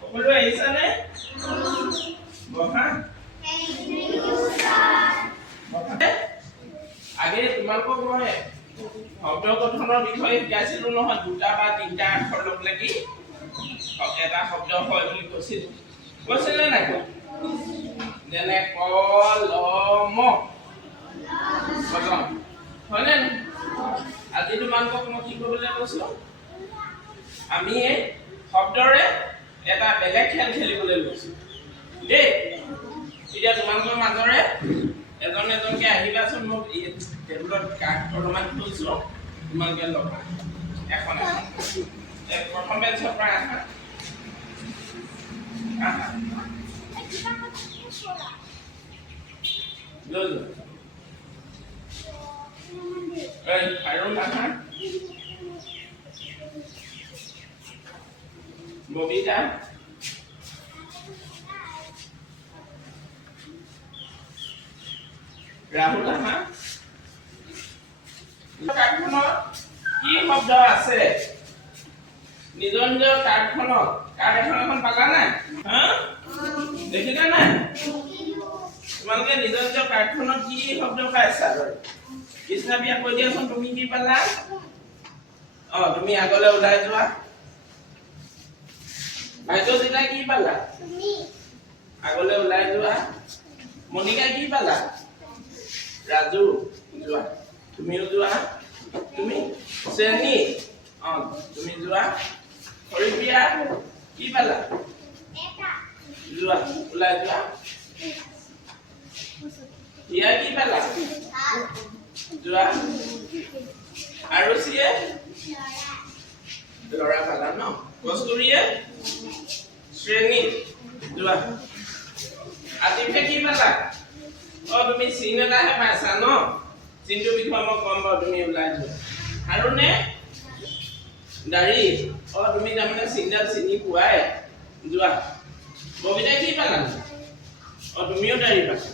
সকলো আহিছানে? বহা। আগে তোমালোকক মই শব্দ গঠনৰ বিষয়ে শিকাইছিলো নহয়, দুটা বা তিনিটা আখৰ লগ লাগি এটা শব্দ হয় বুলি কৈছিলো। কৈছিলে নাই কোৱা? যেনে কলম কলম হয়নে? আজি তোমালোকক মই কি কৰিবলৈ কৈছো? আমি এই শব্দৰে এটা বেলেগ খেল খেলিবলৈ লৈছো দেই। এতিয়া তোমালোকৰ মাজৰে এজন এজনকে আহিবাচোন। মোক টেবুলত কাৰ্ড অলপমান থৈছো, তোমালোকে ল'বা এখন এখন। প্ৰথম বেঞ্চৰ পৰা আহা। লৈ যোৱা। আৰু আহা। ববিতা। ৰাহুল আহা। কাৰ্ডখনত কি শব্দ আছে? নিজৰ নিজৰ কাৰ্ডখনত কাৰ্ড এখন পালা নাই? দেখিলা নাই? তোমালোকে নিজৰ নিজৰ কাৰ্ডখনত কি শব্দ পাইছা বাৰু? কৃষ্ণা বিয়া কৈ দিয়াচোন, তুমি কি পালা? তুমি আগলৈ ওলাই যোৱা। ভাগ্যজিতা কি পালা? আগলৈ ওলাই যোৱা। মনিকা কি পালা? ৰাজু যোৱা। তুমিও যোৱা। তুমি শ্ৰেণী তুমি যোৱা। হৰিপ্ৰিয়া কি পালা? যোৱা, ওলাই যোৱা। হিয়া কি পালা? যোৱা। আৰু সিয়ে লৰা পালা ন? কস্তুৰীয়ে শ্ৰেণী যোৱা। আতিফে কি পালা? তুমি চিন এটাহে পাইছা ন? চিনটোৰ বিষয়ে মই কম বাৰু, তুমি ওলাই যোৱা। আৰু নে দাঢ়ি? তুমি তাৰমানে চিনডাল চিনি পোৱাই। যোৱা। ববিতা কি পালা? তুমিও দাঢ়ি পাইছা।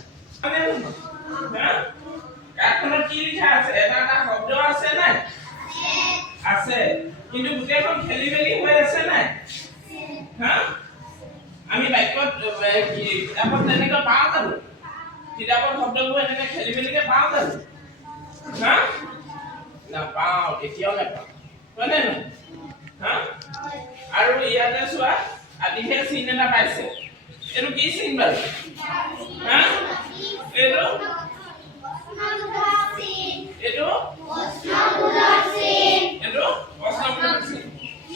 কাৰ্ডখনত কি লিখা আছে? এটা এটা শব্দ আছে নাই? আছে। কিন্তু গোটেইখন খেলি মেলি হৈ আছে নাই? আমি বাক্যত কিতাপত তেনেকৈ পাওঁ জানো? কিতাপৰ শব্দবোৰ এনেকৈ খেলি মেলিকে পাওঁ জানো? নাপাওঁ, এতিয়াও নাপাওঁ। হয়নে নহয়? আৰু ইয়াতে চোৱা, আতিফে চিন এটা পাইছে। এইটো কি চিন বাৰু? এইটো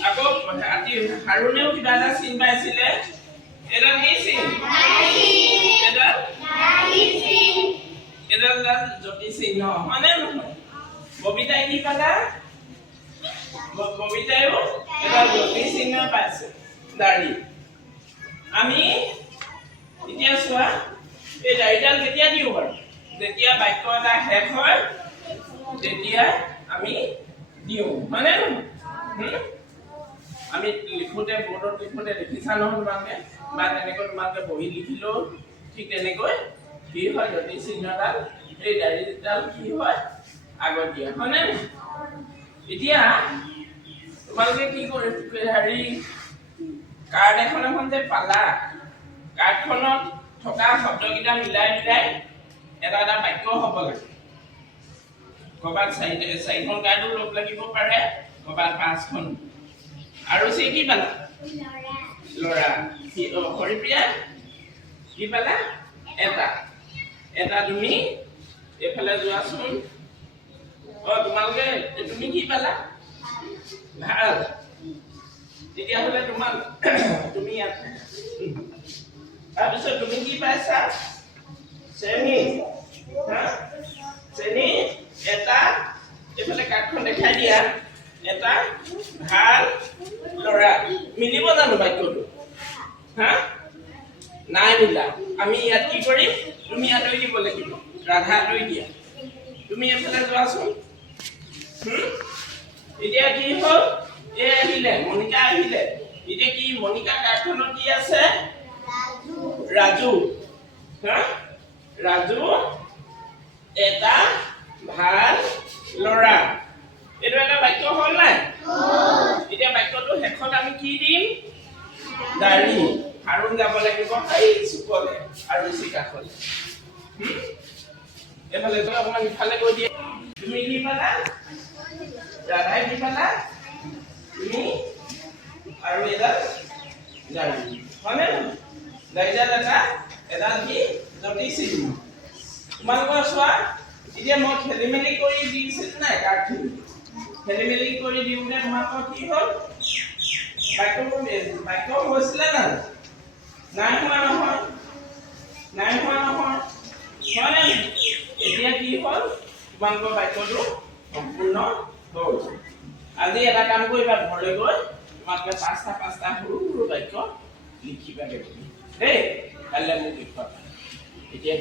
আকৌ হাৰুণেও কিবা এটা চিন পাইছিলে। এটা কি চিন? এডাল জ্যোতি চিহ্ন, হয়নে নহয়? ববিতাই কি পালা? ববিতাইও এডাল জ্যোতি চিহ্ন পাইছে, দাঢ়ি। আমি এতিয়া চোৱা, এই দাঢ়িডাল কেতিয়া দিওঁ বাৰু? যেতিয়া বাক্য এটা শেষ হয় তেতিয়া আমি দিওঁ, হয়নে নহয়? আমি লিখোতে বৰ্ডত লিখোতে দেখিছা নহয় তোমালোকে, বা তেনেকৈ তোমালোকে বহি লিখিলেও ঠিক তেনেকৈ কি হয়? জ্যোতি চিহ্নডাল এই দাঢ়িডাল কি হয়? আগত দিয়া, হয়নে? এতিয়া তোমালোকে কি কৰি কাৰ্ড এখন যে পালা, কাৰ্ডখনত থকা শব্দকেইটা মিলাই মিলাই এটা এটা বাক্য হ'ব লাগে। ক'ৰবাত চাৰিখন কাৰ্ডো লগ লাগিব পাৰে, ক'ৰবাত 5খন। আৰু সি কি পালা? ল'ৰা। হৰিপ্ৰিয়া কি পালা? এটা। এটা তুমি এইফালে যোৱাচোন। তোমালোকে তুমি কি পালা? ভাল। তেতিয়াহ'লে তুমি ইয়াত। তাৰপিছত তুমি কি পাইছা? শ্ৰেণী। শ্ৰেণী এটা। এইফালে কাৰ্ডখন দেখাই দিয়া। এটা ভাল ল'ৰা। মিলিব জানো বাক্যটো? নাই মিলা। আমি ইয়াত কি কৰিম? তুমি আঁতৰি দিব লাগিব। ৰাধা আঁতৰি দিয়া। তুমি এইফালে যোৱাচোন। এতিয়া কি হ'ল? আহিলে মনিকা আহিলে। এতিয়া কি মনিকা কাৰ্ডখনত কি আছে? ৰাজু। ৰাজু এটা ভাল ল'ৰা। এইটো এটা বাক্য হ'ল নাই? দাড়ি হাৰুণ যাব লাগিব এই চুকলে আৰু চিকাখলে এফালে গৈ অকণমান ইফালে গৈ দিয়ে তুমি কি পালা ৰাধাই কি পালা তুমি আৰু এডাল দাড়ি হয়নে দাড়িডাল এডাল কি জটিছিল তোমালোকৰ চোৱা এতিয়া মই খেলি মেলি কৰি দিছিল নাই কাৰ্ডখিনি খেলি মেলি কৰি দিওঁতে তোমালোকৰ কি হ'ল বাক্য হৈছিলে না নাই হোৱা নহয় হয়নে এতিয়া কি হ'ল তোমালোকৰ বাক্যটো সম্পূৰ্ণ হ'ল আজি এটা কাম কৰিবা ঘৰলৈ গৈ তোমালোকে পাঁচটা সৰু সৰু বাক্য লিখিবা দেই কাইলৈ মোক লিখিবা এতিয়া